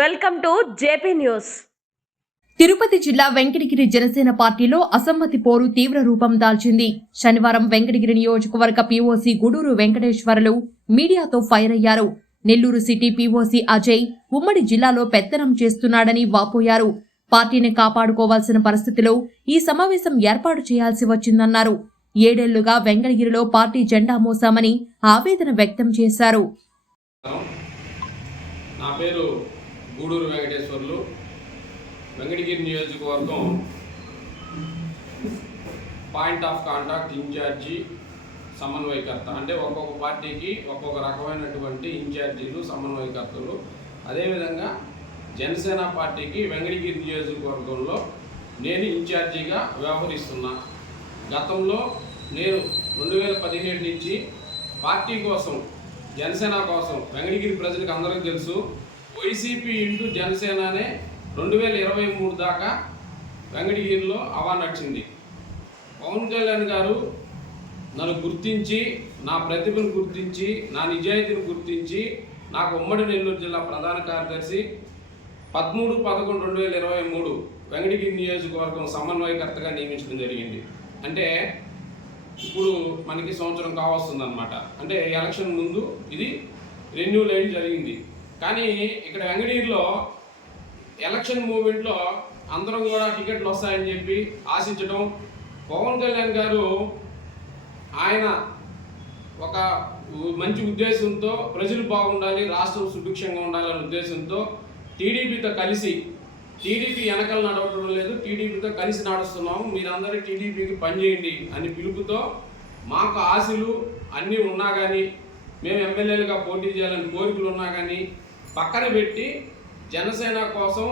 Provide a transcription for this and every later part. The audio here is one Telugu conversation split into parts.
Welcome to JP news. Tirupati జిల్లా వెంకటగిరి జనసేన పార్టీలో అసమ్మతి పోరు తీవ్ర రూపం దాల్చింది. శనివారం వెంకటగిరి నియోజకవర్గ పీఓసీ గూడూరు వెంకటేశ్వరలు మీడియాతో ఫైర్ అయ్యారు. నెల్లూరు సిటీ పీఓసీ అజయ్ ఉమ్మడి జిల్లాలో పెత్తనం చేస్తున్నాడని వాపోయారు. పార్టీని కాపాడుకోవాల్సిన పరిస్థితిలో ఈ సమావేశం ఏర్పాటు చేయాల్సి వచ్చిందన్నారు. ఏడేళ్ళుగా వెంకటగిరిలో పార్టీ జెండా మోసామని ఆవేదన వ్యక్తం చేశారు. నా పేరు గూడూరు వెంకటేశ్వర్లు వెంకటగిరి నియోజకవర్గం పాయింట్ ఆఫ్ కాంటాక్ట్ ఇన్ఛార్జి సమన్వయకర్త. అంటే ఒక్కొక్క పార్టీకి ఒక్కొక్క రకమైనటువంటి ఇన్ఛార్జీలు సమన్వయకర్తలు. అదేవిధంగా జనసేన పార్టీకి వెంకటగిరి నియోజకవర్గంలో నేను ఇన్ఛార్జిగా వ్యవహరిస్తున్నా. గతంలో నేను రెండు వేల పదిహేడు నుంచి పార్టీ కోసం జనసేన కోసం వెంకటగిరి ప్రజలకు అందరికీ తెలుసు వైసీపీ ఇంటూ జనసేన అనే రెండు వేల ఇరవై మూడు దాకా వెంకటగిరిలో అవా నడిచింది. పవన్ కళ్యాణ్ గారు నన్ను గుర్తించి నా ప్రతిభను గుర్తించి నా నిజాయితీని గుర్తించి నాకు ఉమ్మడి నెల్లూరు జిల్లా ప్రధాన కార్యదర్శి పదమూడు పదకొండు రెండు వేల ఇరవై మూడు వెంకటగిరి నియోజకవర్గం సమన్వయకర్తగా నియమించడం జరిగింది. అంటే ఇప్పుడు మనకి సంవత్సరం కావస్తుంది అనమాట అంటే ఎలక్షన్ ముందు ఇది రెన్యూల్ అయ్యి జరిగింది. కానీ ఇక్కడ వెంకటగిరిలో ఎలక్షన్ మూమెంట్లో అందరం కూడా టికెట్లు వస్తాయని చెప్పి ఆశించడం పవన్ కళ్యాణ్ గారు ఆయన ఒక మంచి ఉద్దేశంతో ప్రజలు బాగుండాలి రాష్ట్రం సుభిక్షంగా ఉండాలనే ఉద్దేశంతో టీడీపీతో కలిసి టీడీపీ వెనకలు నడవడం లేదు టీడీపీతో కలిసి నడుస్తున్నాము మీరందరూ టీడీపీకి పనిచేయండి అని పిలుపుతో మాకు ఆశలు అన్నీ ఉన్నా కానీ మేము ఎమ్మెల్యేలుగా పోటీ చేయాలని కోరికలు ఉన్నా కానీ పక్కన పెట్టి జనసేన కోసం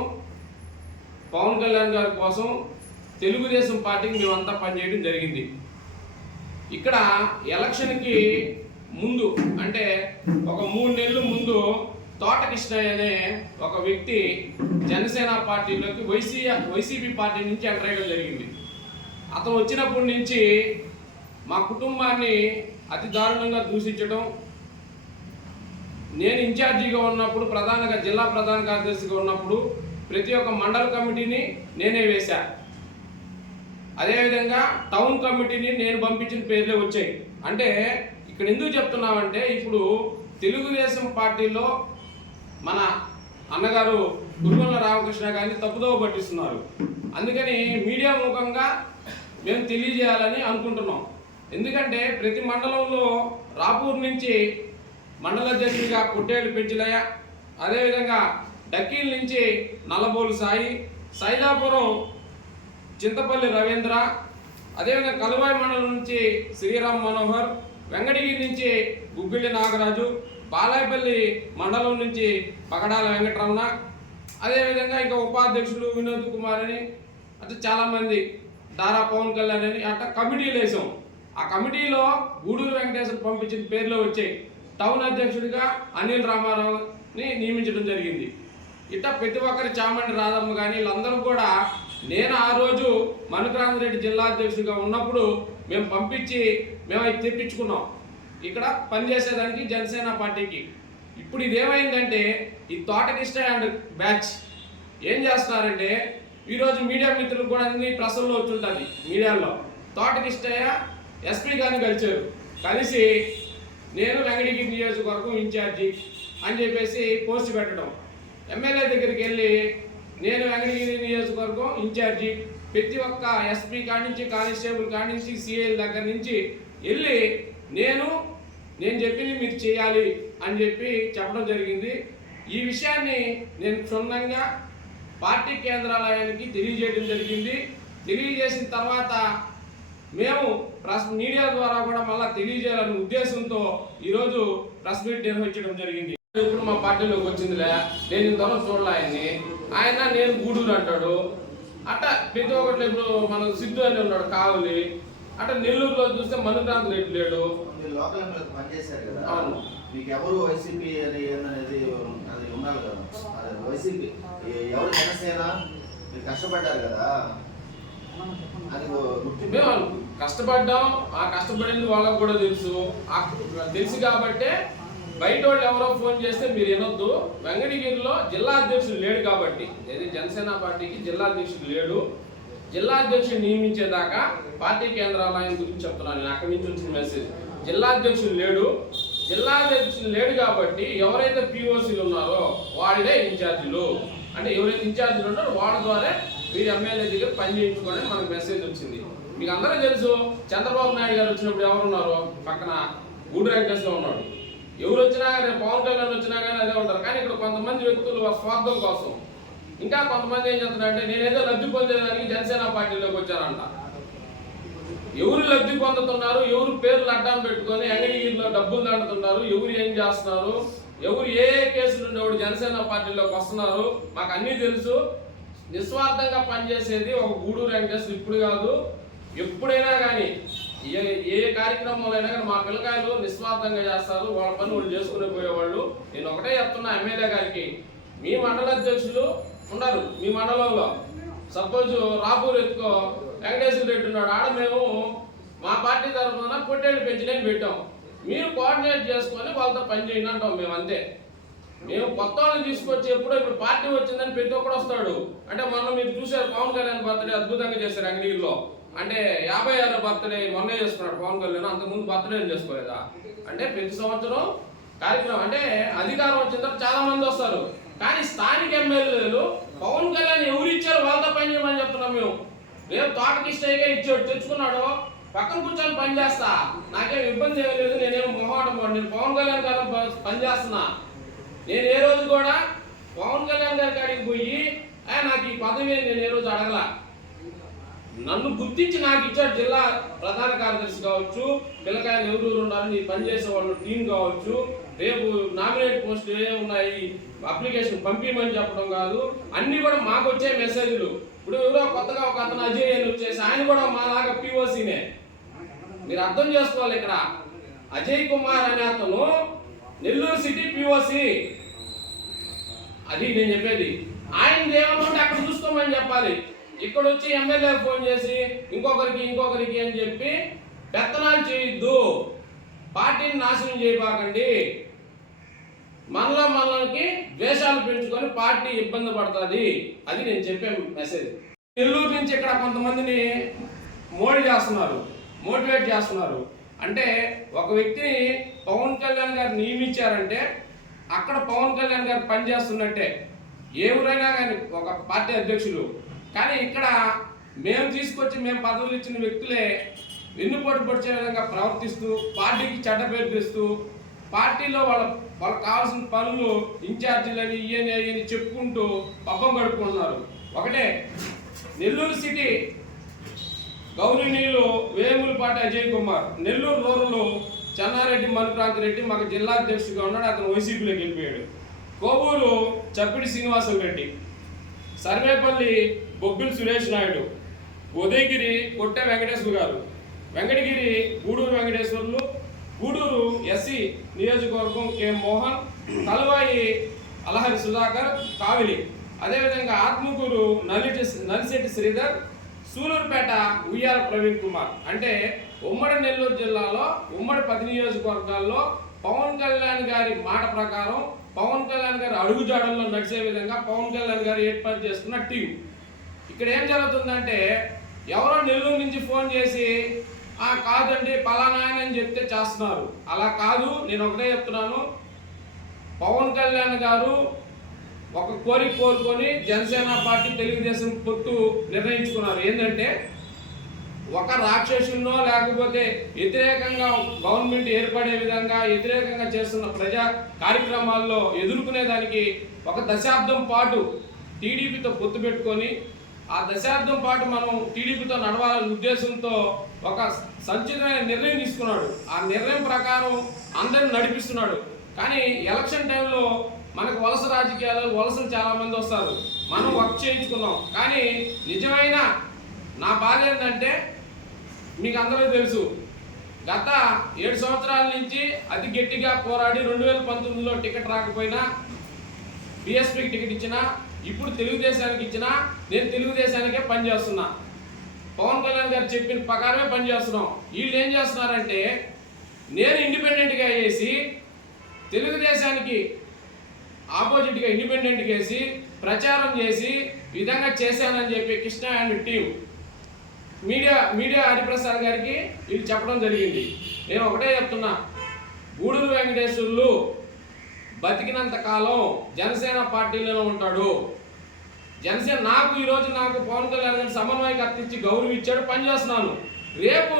పవన్ కళ్యాణ్ గారి కోసం తెలుగుదేశం పార్టీకి మేమంతా పనిచేయడం జరిగింది. ఇక్కడ ఎలక్షన్కి ముందు అంటే ఒక మూడు నెలల ముందు తోటకృష్ణయ్య అనే ఒక వ్యక్తి జనసేన పార్టీలోకి వైసీ వైసీపీ పార్టీ నుంచి ఎంటర్ అయ్యడం జరిగింది. అతను వచ్చినప్పటి నుంచి మా కుటుంబాన్ని అతి దారుణంగా దూషించడం నేను ఇన్ఛార్జిగా ఉన్నప్పుడు ప్రధానంగా జిల్లా ప్రధాన కార్యదర్శిగా ఉన్నప్పుడు ప్రతి ఒక్క మండల కమిటీని నేనే వేశా. అదేవిధంగా టౌన్ కమిటీని నేను పంపించిన పేర్లే వచ్చాయి. అంటే ఇక్కడ ఎందుకు చెప్తున్నామంటే ఇప్పుడు తెలుగుదేశం పార్టీలో మన అన్నగారు గురుగొల్ల రామకృష్ణ గారిని తప్పుదోవ పట్టిస్తున్నారు. అందుకని మీడియా ముఖంగా మేము తెలియజేయాలని అనుకుంటున్నాం. ఎందుకంటే ప్రతి మండలంలో రాపూర్ నుంచి మండల అధ్యక్షుడిగా పుట్టేలు పెంచులయ్య అదేవిధంగా డక్కీల్ నుంచి నల్లబోలు సాయి సైదాపురం చింతపల్లి రవీంద్ర అదేవిధంగా కలువాయి మండలం నుంచి శ్రీరామ్ మనోహర్ వెంకటగిరి నుంచి గుగ్గిళ్ళి నాగరాజు బాలాయపల్లి మండలం నుంచి పగడాల వెంకటరమణ అదేవిధంగా ఇంకా ఉపాధ్యక్షులు వినోద్ కుమార్ అని అట్లా చాలామంది దారా పవన్ కళ్యాణ్ అని అట్లా కమిటీలు వేసాం. ఆ కమిటీలో గూడూరు వెంకటేశ్వర పంపించిన పేర్లు వచ్చాయి. టౌన్ అధ్యక్షుడిగా అనిల్ రామారావుని నియమించడం జరిగింది. ఇట్లా ప్రతి ఒక్కరి చామండి రాధమ్మ కానీ వీళ్ళందరూ కూడా నేను ఆ రోజు మనుక్రాంత్ రెడ్డి జిల్లా అధ్యక్షుడిగా ఉన్నప్పుడు మేము పంపించి మేము అది తెప్పించుకున్నాం ఇక్కడ పనిచేసేదానికి జనసేన పార్టీకి. ఇప్పుడు ఇది ఏమైందంటే ఈ తోటకిష్ట అండ్ బ్యాచ్ ఏం చేస్తున్నారంటే ఈరోజు మీడియా మిత్రులు కూడా అన్ని ప్రశ్నలు వచ్చుంటుంది మీడియాలో. తోటకిష్టయ్య ఎస్పీ గారిని కలిచారు కలిసి నేను వెంకటగిరి నియోజకవర్గం ఇన్ఛార్జి అని చెప్పేసి పోస్ట్ పెట్టడం. ఎమ్మెల్యే దగ్గరికి వెళ్ళి నేను వెంకటగిరి నియోజకవర్గం ఇన్ఛార్జి ప్రతి ఒక్క ఎస్పీ కానించి నుంచి కానిస్టేబుల్ కానించి నుంచి సిఐల దగ్గర నుంచి వెళ్ళి నేను నేను చెప్పింది మీరు చేయాలి అని చెప్పి చెప్పడం జరిగింది. ఈ విషయాన్ని నేను క్షుణ్ణంగా పార్టీ కేంద్రాలయానికి తెలియజేయడం జరిగింది. తెలియజేసిన తర్వాత మేము ప్రెస్ మీడియా ద్వారా కూడా మళ్ళీ తెలియజేయాలనే ఉద్దేశంతో ఈరోజు ప్రెస్ మీట్ నిర్వహించడం జరిగింది. ఇప్పుడు మా పార్టీలోకి వచ్చిందిలే నేను ఇంతవరకు చూడలే ఆయన్ని. ఆయన నేను గూడూరు అంటాడు. అట్ట ప్రతి ఒక్కటి ఇప్పుడు మన సిద్ధు అని ఉన్నాడు కావలి. అట్ట నెల్లూరులో చూస్తే మనుక్రాంత్ రెడ్డి లేడు. లోకల్ పనిచేశారు కదా. అవును. మీకు ఎవరు వైసీపీ అని ఏందనేది అది ఉండాలి కదా. అదే వైసీపీ ఎవరు జనసేన? మీరు కష్టపడ్డారు కదా. అది గుర్తింపు మేము కష్టపడ్డాం ఆ కష్టపడింది వాళ్ళకు కూడా తెలుసు. తెలుసు కాబట్టే బయట వాళ్ళు ఎవరో ఫోన్ చేస్తే మీరు వినొద్దు. వెంకటగిరిలో జిల్లా అధ్యక్షుడు లేడు కాబట్టి ఏది జనసేన పార్టీకి జిల్లా అధ్యక్షుడు లేడు. జిల్లా అధ్యక్షుడు నియమించేదాకా పార్టీ కేంద్రాలయం గురించి చెప్తున్నాను. నేను అక్కడి నుంచి వచ్చిన మెసేజ్ జిల్లా అధ్యక్షుడు లేడు. జిల్లా అధ్యక్షుడు లేడు కాబట్టి ఎవరైతే పిఓసీలు ఉన్నారో వాళ్ళే ఇన్ఛార్జీలు. అంటే ఎవరైతే ఇన్ఛార్జీలు ఉన్నారో వాళ్ళ ద్వారా మీరు ఎమ్మెల్యే దగ్గర పని చేయించుకోండి మనకు మెసేజ్ వచ్చింది. మీకు అందరూ తెలుసు చంద్రబాబు నాయుడు గారు వచ్చినప్పుడు ఎవరున్నారు? పక్కన గూడు వెంకటేశ్వర ఉన్నాడు. ఎవరు వచ్చినా కానీ పవన్ కళ్యాణ్ వచ్చినా కానీ అదే ఉంటారు. కానీ ఇక్కడ కొంతమంది వ్యక్తులు స్వార్థం కోసం. ఇంకా కొంతమంది ఏం చెప్తున్నారంటే నేనేదో లబ్ధి పొందేదానికి జనసేన పార్టీలోకి వచ్చారంట. ఎవరు లబ్ధి పొందుతున్నారు? ఎవరు పేర్లు అడ్డం పెట్టుకొని అంగడిగిరిలో డబ్బులు దండుతున్నారు ఎవరు ఏం చేస్తున్నారు? ఎవరు ఏ కేసు నుండి ఎవరు జనసేన పార్టీలోకి వస్తున్నారు? మాకు అన్నీ తెలుసు. నిస్వార్థంగా పనిచేసేది ఒక గూడూరు వెంకటేశ్వరు. ఇప్పుడు కాదు ఎప్పుడైనా కానీ ఏ ఏ కార్యక్రమంలో అయినా కానీ మా పిల్లకాయలు నిస్వార్థంగా చేస్తారు వాళ్ళ పని వాళ్ళు చేసుకునే పోయేవాళ్ళు. నేను ఒకటే చెప్తున్నా ఎమ్మెల్యే గారికి. మీ మండల అధ్యక్షులు ఉన్నారు మీ మండలంలో. సపోజ్ రాపూర్ ఎత్తుకో వెంకటేశ్వర రెడ్డి ఉన్నాడు ఆడ మేము మా పార్టీ తరఫున పొట్టేళ్ళు పెంచలేని పెట్టాం. మీరు కోఆర్డినేట్ చేసుకొని వాళ్ళతో పని చేయండి అంటాం మేము అంతే. మేము కొత్త వాళ్ళని తీసుకొచ్చి ఎప్పుడో ఇప్పుడు పార్టీ వచ్చిందని ప్రతి ఒక్కడు వస్తాడు. అంటే మొన్న మీరు చూసారు పవన్ కళ్యాణ్ బర్త్డే అద్భుతంగా చేశారు అంగడిలో అంటే యాభై ఆరో బర్త్డే మొన్నే చేసుకున్నాడు పవన్ కళ్యాణ్ అంతకుముందు బర్త్డే చేసుకోలేదా? అంటే ప్రతి సంవత్సరం కార్యక్రమం అంటే అధికారం వచ్చిన తర్వాత చాలా మంది వస్తారు. కానీ స్థానిక ఎమ్మెల్యేలు పవన్ కళ్యాణ్ ఎవరు ఇచ్చారు వాళ్ళతో పని చేయమని చెప్తున్నాం మేము. రేపు తోటకి ఇష్టగా ఇచ్చాడు తెచ్చుకున్నాడు పక్కన కూర్చొని పని చేస్తా. నాకేం ఇబ్బంది ఏమీ లేదు నేనేం మొహమాటం పడను. నేను పవన్ కళ్యాణ్ గారు పని చేస్తున్నా. నేను ఏ రోజు కూడా పవన్ కళ్యాణ్ గారి కాడికి పోయి నాకు ఈ పదవి నేను ఏ రోజు అడగలా. నన్ను గుర్తించి నాకు ఇచ్చాడు జిల్లా ప్రధాన కార్యదర్శి కావచ్చు పిల్లకాయలు ఎవరెవరు ఉన్నారు నీ పనిచేసే వాళ్ళు టీం కావచ్చు. రేపు నామినేట్ పోస్టులు ఏ ఉన్నాయి అప్లికేషన్ పంపించమని చెప్పడం కాదు అన్నీ కూడా మాకు వచ్చే మెసేజ్లు ఇప్పుడు ఎవరో కొత్తగా ఒక అతను అజయ్ అని వచ్చేసి ఆయన కూడా మాలాగా పిఓసీనే మీరు అర్థం చేసుకోవాలి ఇక్కడ. అజయ్ కుమార్ అనే అతను నెల్లూరు సిటీ పిఓసి అది నేను చెప్పేది. ఆయన ఏమనుకుంటే అక్కడ చూసుకోమని చెప్పాలి. ఇక్కడ వచ్చి ఎమ్మెల్యే ఫోన్ చేసి ఇంకొకరికి ఇంకొకరికి అని చెప్పి పెత్తనాలు చేయొద్దు. పార్టీని నాశనం చేయబాకండి. మనలో మనకి ద్వేషాలు పెంచుకొని పార్టీ ఇబ్బంది పడుతుంది అది నేను చెప్పే మెసేజ్ నెల్లూరు నుంచి ఇక్కడ కొంతమందిని మోల్డ్ చేస్తున్నారు మోటివేట్ చేస్తున్నారు. అంటే ఒక వ్యక్తిని పవన్ కళ్యాణ్ గారు నియమించారంటే అక్కడ పవన్ కళ్యాణ్ గారు పనిచేస్తున్నట్టే. ఏ ఊరైనా కానీ ఒక పార్టీ అధ్యక్షులు కానీ ఇక్కడ మేము తీసుకొచ్చి మేము పదవులు ఇచ్చిన వ్యక్తులే వెన్నుపోటు పొడిచే విధంగా ప్రవర్తిస్తూ పార్టీకి చెడ్డ పేరు తెస్తూ పార్టీలో వాళ్ళ వాళ్ళకి కావాల్సిన పనులు ఇన్ఛార్జీలని ఇయని అయ్యని చెప్పుకుంటూ పబ్బం గడుపుకుంటున్నారు. ఒకటే నెల్లూరు సిటీ గౌరవనీయులు వేములపాటి అజయ్ కుమార్. నెల్లూరు రూరల్ చెన్నారెడ్డి మనుప్రాంత్ రెడ్డి మాకు జిల్లా అధ్యక్షుడిగా ఉన్నాడు అతను వైసీపీలోకి వెళ్ళిపోయాడు. కోవూరు చప్పిడి శ్రీనివాసం రెడ్డి సర్వేపల్లి బొబ్బిల్ సురేష్ నాయుడు ఉదయగిరి కొట్టె వెంకటేశ్వర గారు వెంకటగిరి గూడూరు వెంకటేశ్వర్లు గూడూరు ఎస్సీ నియోజకవర్గం కె మోహన్ తలవాయి అలహరి సుధాకర్ కావిలి. అదేవిధంగా ఆత్మకూరు నలిటి నలిశెట్టి శ్రీధర్ సూలూరుపేట ఉయ్యాల ప్రవీణ్ కుమార్. అంటే ఉమ్మడి నెల్లూరు జిల్లాలో ఉమ్మడి పది నియోజకవర్గాల్లో పవన్ కళ్యాణ్ గారి మాట ప్రకారం పవన్ కళ్యాణ్ గారి అడుగుజాడల్లో నడిచే విధంగా పవన్ కళ్యాణ్ గారు ఏర్పాటు చేస్తున్న టీం. ఇక్కడ ఏం జరుగుతుందంటే ఎవరో నెల్లూరు నుంచి ఫోన్ చేసి ఆ కాదండి పలానా అని చెప్తే చేస్తున్నారు. అలా కాదు నేను ఒకటే చెప్తున్నాను. పవన్ కళ్యాణ్ గారు ఒక కోరిక కోరుకొని జనసేన పార్టీ తెలుగుదేశం పొత్తు నిర్ణయించుకున్నారు. ఏంటంటే ఒక రాక్షసున్నో లేకపోతే వ్యతిరేకంగా గవర్నమెంట్ ఏర్పడే విధంగా వ్యతిరేకంగా చేస్తున్న ప్రజా కార్యక్రమాల్లో ఎదుర్కొనేదానికి ఒక దశాబ్దం పాటు టీడీపీతో పొత్తు పెట్టుకొని ఆ దశాబ్దం పాటు మనం టీడీపీతో నడవాలనే ఉద్దేశంతో ఒక సంచితమైన నిర్ణయం తీసుకున్నాడు. ఆ నిర్ణయం ప్రకారం అందరిని నడిపిస్తున్నాడు. కానీ ఎలక్షన్ టైంలో మనకు వలస రాజకీయాలు వలసలు చాలామంది వస్తారు. మనం వర్క్ చేయించుకున్నాం. కానీ నిజమైన నా బాధ ఏంటంటే మీకు అందరూ తెలుసు గత ఏడు సంవత్సరాల నుంచి అతి గట్టిగా పోరాడి రెండు వేల పంతొమ్మిదిలో టికెట్ రాకపోయినా బీఎస్పీకి టికెట్ ఇచ్చినా ఇప్పుడు తెలుగుదేశానికి ఇచ్చినా నేను తెలుగుదేశానికే పనిచేస్తున్నా పవన్ కళ్యాణ్ గారు చెప్పిన ప్రకారమే పనిచేస్తున్నాం వీళ్ళు ఏం చేస్తున్నారంటే నేను ఇండిపెండెంట్గా వేసి తెలుగుదేశానికి ఆపోజిట్గా ఇండిపెండెంట్గా వేసి ప్రచారం చేసి విధంగా చేశానని చెప్పి Krishna and team media media Hariprasad గారికి ఇది చెప్పడం జరిగింది. నేను ఒకటే చెప్తున్నా. గూడూరు వెంకటేశ్వర్లు బతికినంత కాలం జనసేన పార్టీలలో ఉంటాడు. జనసేన నాకు ఈరోజు నాకు పవన్ కళ్యాణ్ గారి సమన్వయకర్త ఇచ్చి గౌరవం ఇచ్చాడు పనిచేస్తున్నాను రేపు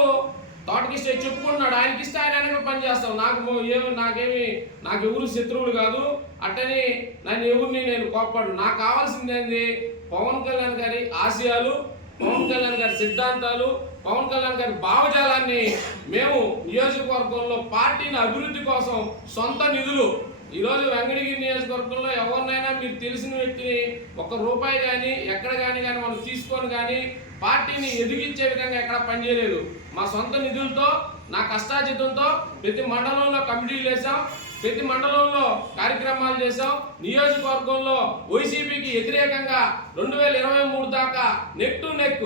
తోటకిస్తే చెప్పుకుంటున్నాడు ఆయనకి ఇస్తే ఆయన వెనక పనిచేస్తాం నాకు ఏమి నాకేమి నాకు ఎవరు శత్రువులు కాదు. అట్టని నన్ను ఎవరిని నేను కోప్పడు నాకు కావాల్సింది ఏంది? పవన్ కళ్యాణ్ గారి ఆశయాలు పవన్ కళ్యాణ్ గారి సిద్ధాంతాలు పవన్ కళ్యాణ్ గారి భావజాలాన్ని మేము నియోజకవర్గంలో పార్టీని అభివృద్ధి కోసం సొంత నిధులు ఈరోజు వెంకటగిరి నియోజకవర్గంలో ఎవరినైనా మీరు తెలిసిన వ్యక్తిని ఒక్క రూపాయి కానీ ఎక్కడ కానీ కానీ వాళ్ళు తీసుకొని కానీ పార్టీని ఎదిగించే విధంగా ఎక్కడ పనిచేయలేదు. మా సొంత నిధులతో నా కష్టాజితంతో ప్రతి మండలంలో కమిటీలు వేసాం ప్రతి మండలంలో కార్యక్రమాలు చేసాం నియోజకవర్గంలో వైసీపీకి వ్యతిరేకంగా రెండు వేల ఇరవై మూడు దాకా neck to neck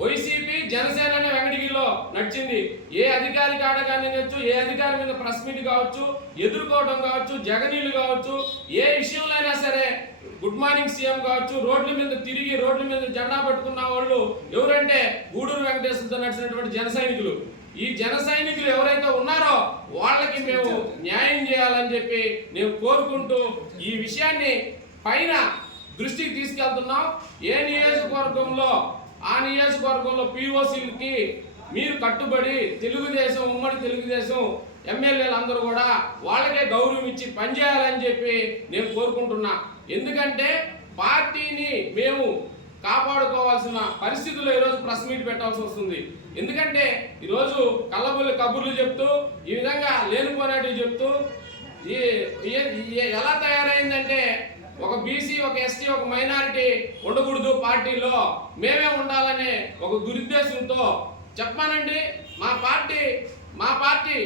YCP Janasena అనే వెంకటగిరిలో నడిచింది. ఏ అధికారి కాడగానే కావచ్చు ఏ అధికారి మీద ప్రెస్ మీట్ కావచ్చు ఎదుర్కోవడం కావచ్చు జగనీలు కావచ్చు ఏ విషయంలో అయినా సరే గుడ్ మార్నింగ్ సీఎం కావచ్చు రోడ్ల మీద తిరిగి రోడ్ల మీద జెండా పట్టుకున్న వాళ్ళు ఎవరంటే గూడూరు వెంకటేశ్వరతో నడిచినటువంటి జన సైనికులు. ఈ జన సైనికులు ఎవరైతే ఉన్నారో వాళ్ళకి మేము న్యాయం చేయాలని చెప్పి నేను కోరుకుంటూ ఈ విషయాన్ని పైన దృష్టికి తీసుకెళ్తున్నాం. ఏ నియోజకవర్గంలో ఆ నియోజకవర్గంలో పిఓసీలకి మీరు కట్టుబడి తెలుగుదేశం ఉమ్మడి తెలుగుదేశం ఎమ్మెల్యేలు అందరూ కూడా వాళ్ళకే గౌరవం ఇచ్చి పనిచేయాలని చెప్పి నేను కోరుకుంటున్నా. ఎందుకంటే పార్టీని మేము కాపాడుకోవాల్సిన పరిస్థితుల్లో ఈరోజు ప్రెస్ మీట్ పెట్టాల్సి వస్తుంది. ఎందుకంటే ఈరోజు కళ్ళబుల్లి కబుర్లు చెప్తూ ఈ విధంగా లేనిపోయినట్టు చెప్తూ ఈ ఎలా తయారైందంటే ఒక బీసీ ఒక ఎస్టీ ఒక మైనారిటీ ఉండకూడదు పార్టీలో. మేమే ఉండాలనే ఒక దురుద్దేశంతో చెప్పానండి. మా పార్టీ మా పార్టీ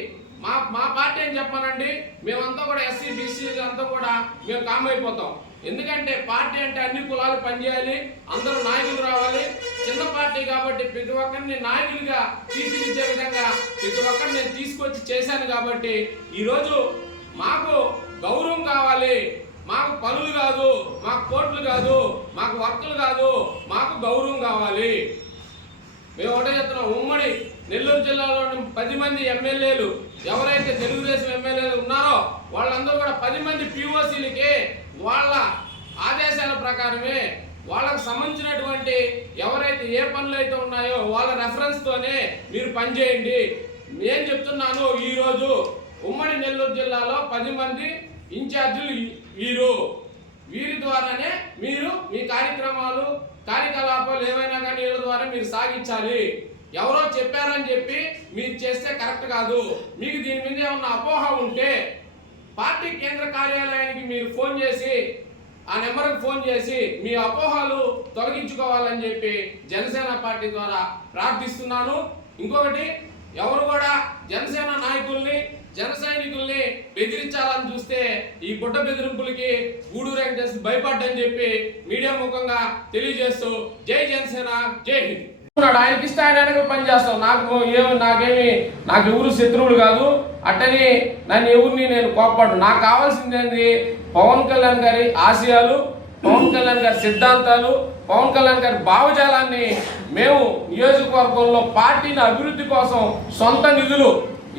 మా మా పార్టీ అని చెప్పానండి. మేమంతా కూడా ఎస్సీ బీసీ అంతా కూడా మేము కామ్ అయిపోతాం. ఎందుకంటే పార్టీ అంటే అన్ని కులాలు పనిచేయాలి అందరూ నాయకులు రావాలి. చిన్న పార్టీ కాబట్టి ప్రతి ఒక్కరిని నాయకులుగా తీర్చిదిద్దే విధంగా ప్రతి ఒక్కరిని నేను తీసుకొచ్చి చేశాను కాబట్టి ఈరోజు మాకు గౌరవం కావాలి. మాకు పనులు కాదు మాకు కోట్లు కాదు మాకు వర్కులు కాదు మాకు గౌరవం కావాలి. మేము ఒకటే చెప్తున్నాం ఉమ్మడి నెల్లూరు జిల్లాలో పది మంది ఎమ్మెల్యేలు ఎవరైతే తెలుగుదేశం ఎమ్మెల్యేలు ఉన్నారో వాళ్ళందరూ కూడా పది మంది పిఓసీలకి వాళ్ళ ఆదేశాల ప్రకారమే వాళ్ళకు సంబంధించినటువంటి ఎవరైతే ఏ పనులు అయితే ఉన్నాయో వాళ్ళ రెఫరెన్స్తోనే మీరు పనిచేయండి. నేను చెప్తున్నాను ఈరోజు ఉమ్మడి నెల్లూరు జిల్లాలో పది మంది ఇన్ఛార్జీలు వీరు వీరి ద్వారానే మీరు మీ కార్యక్రమాలు కార్యకలాపాలు ఏమైనా కానీ వీళ్ళ ద్వారా మీరు సాగించాలి. ఎవరో చెప్పారని చెప్పి మీరు చేస్తే కరెక్ట్ కాదు. మీకు దీని మీద ఏమన్నా అపోహ ఉంటే పార్టీ కేంద్ర కార్యాలయానికి మీరు ఫోన్ చేసి ఆ నెంబర్కి ఫోన్ చేసి మీ అపోహలు తొలగించుకోవాలని చెప్పి జనసేన పార్టీ ద్వారా ప్రార్థిస్తున్నాను. ఇంకొకటి ఎవరు కూడా జనసేన నాయకుల్ని జన సైనికుల్ని బెదిరించాలని చూస్తే ఈ గుడ్డ బెదిరింపులకి గూడూరు వెంకటేశ్వర భయపడ్డని చెప్పి మీడియా ముఖంగా తెలియజేస్తూ జై జనసేన జై హింద్. ఆయనకి ఇస్తే ఆయన వెనక పనిచేస్తాం నాకు ఏమి నాకేమి నాకు ఎవరు శత్రువులు కాదు. అట్టని నన్ను ఎవరిని నేను కోప్పడు నాకు కావాల్సింది ఏంటి పవన్ కళ్యాణ్ గారి ఆశయాలు పవన్ కళ్యాణ్ గారి సిద్ధాంతాలు పవన్ కళ్యాణ్ గారి భావజాలాన్ని మేము నియోజకవర్గంలో పార్టీని అభివృద్ధి కోసం సొంత నిధులు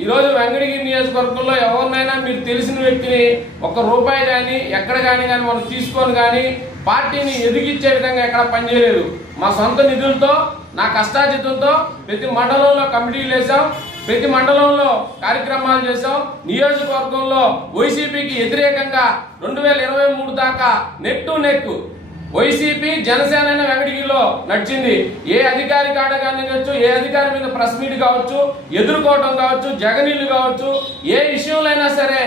ఈరోజు వెంకటగిరి నియోజకవర్గంలో ఎవరినైనా మీరు తెలిసిన వ్యక్తిని ఒక్క రూపాయి కానీ ఎక్కడ కానీ కానీ మనం తీసుకొని కానీ పార్టీని ఎదిగించే విధంగా ఎక్కడ పనిచేయలేదు. మా సొంత నిధులతో నా కష్టాజితంతో ప్రతి మండలంలో కమిటీలు వేసాం ప్రతి మండలంలో కార్యక్రమాలు చేసాం నియోజకవర్గంలో వైసీపీకి వ్యతిరేకంగా రెండు వేల ఇరవై మూడు దాకా neck to neck YCP Janasena అయిన వెంకటగిరిలో నడిచింది. ఏ అధికారి కాడ కానివచ్చు ఏ అధికారి మీద ప్రెస్ మీట్ కావచ్చు ఎదుర్కోవటం కావచ్చు జగనీలు కావచ్చు ఏ విషయంలో అయినా సరే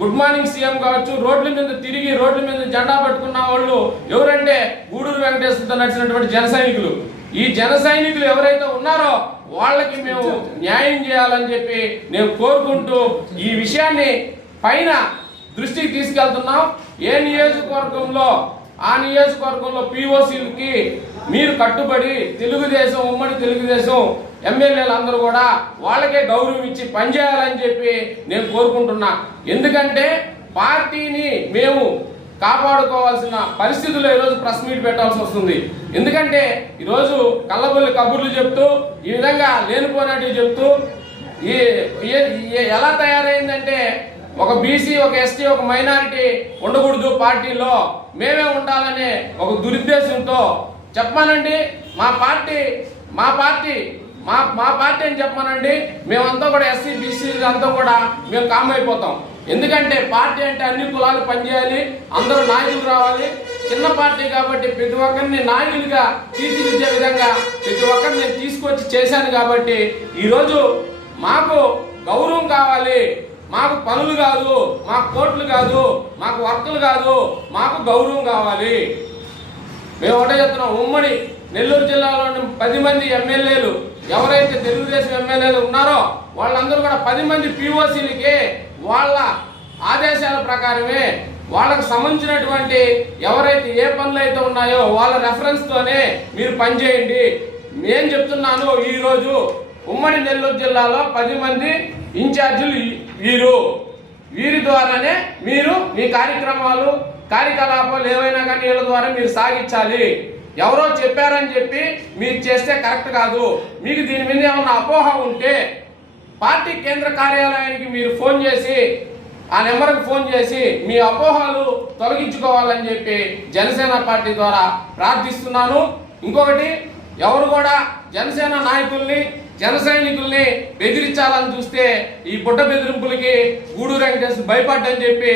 గుడ్ మార్నింగ్ సీఎం కావచ్చు రోడ్ల మీద తిరిగి రోడ్ల మీద జెండా పట్టుకున్న వాళ్ళు ఎవరంటే గూడూరు వెంకటేశ్వరతో నడిచినటువంటి జన సైనికులు. ఈ జన సైనికులు ఎవరైతే ఉన్నారో వాళ్ళకి మేము న్యాయం చేయాలని చెప్పి నేను కోరుకుంటూ ఈ విషయాన్ని పైన దృష్టికి తీసుకెళ్తున్నాం. ఏ నియోజకవర్గంలో ఆ నియోజకవర్గంలో పిఓసీలకి మీరు కట్టుబడి తెలుగుదేశం ఉమ్మడి తెలుగుదేశం ఎమ్మెల్యేలు అందరూ కూడా వాళ్ళకే గౌరవం ఇచ్చి పనిచేయాలని చెప్పి నేను కోరుకుంటున్నా. ఎందుకంటే పార్టీని మేము కాపాడుకోవాల్సిన పరిస్థితుల్లో ఈరోజు ప్రెస్ మీట్ పెట్టాల్సి వస్తుంది. ఎందుకంటే ఈరోజు కళ్ళబొల్లి కబుర్లు చెప్తూ ఈ విధంగా లేనిపోనట్టు చెప్తూ ఈ ఎలా తయారైందంటే ఒక బీసీ ఒక ఎస్టీ ఒక మైనారిటీ ఉండకూడదు పార్టీలో. మేమే ఉండాలనే ఒక దురుద్దేశంతో చెప్పమానండి మా పార్టీ మా పార్టీ మా మా పార్టీ అని చెప్పమానండి మేమంతా కూడా ఎస్సీ బీసీ అంతా కూడా మేము కామ్ అయిపోతాం. ఎందుకంటే పార్టీ అంటే అన్ని కులాలు పనిచేయాలి అందరూ నాయకులు రావాలి. చిన్న పార్టీ కాబట్టి ప్రతి ఒక్కరిని నాయకులుగా తీర్చిదిద్దే విధంగా ప్రతి ఒక్కరిని నేను తీసుకొచ్చి చేశాను కాబట్టి ఈరోజు మాకు గౌరవం కావాలి. మాకు పనులు కాదు మాకు కోట్లు కాదు మాకు వర్కులు కాదు మాకు గౌరవం కావాలి. మేము ఒకటే చెప్తున్నాం ఉమ్మడి నెల్లూరు జిల్లాలోని పది మంది ఎమ్మెల్యేలు ఎవరైతే తెలుగుదేశం ఎమ్మెల్యేలు ఉన్నారో వాళ్ళందరూ కూడా పది మంది పిఓసీలకి వాళ్ళ ఆదేశాల ప్రకారమే వాళ్ళకు సంబంధించినటువంటి ఎవరైతే ఏ పనులు అయితే ఉన్నాయో వాళ్ళ రెఫరెన్స్తోనే మీరు పనిచేయండి. నేను చెప్తున్నాను ఈరోజు ఉమ్మడి నెల్లూరు జిల్లాలో పది మంది ఇన్ఛార్జీలు వీరు. వీరి ద్వారానే మీరు మీ కార్యక్రమాలు కార్యకలాపాలు ఏవైనా కానీ వీళ్ళ ద్వారా మీరు సాగించాలి. ఎవరో చెప్పారని చెప్పి మీరు చేస్తే కరెక్ట్ కాదు. మీకు దీని మీద ఏమన్నా అపోహ ఉంటే పార్టీ కేంద్ర కార్యాలయానికి మీరు ఫోన్ చేసి ఆ నెంబర్కి ఫోన్ చేసి మీ అపోహలు తొలగించుకోవాలని చెప్పి జనసేన పార్టీ ద్వారా ప్రార్థిస్తున్నాను. ఇంకొకటి ఎవరు కూడా జనసేన నాయకుల్ని జన సైనికుల్ని బెదిరించాలని చూస్తే ఈ బుడ్డ బెదిరింపులకి గూడూరు వెంకటేశ్వర భయపడ్డని చెప్పి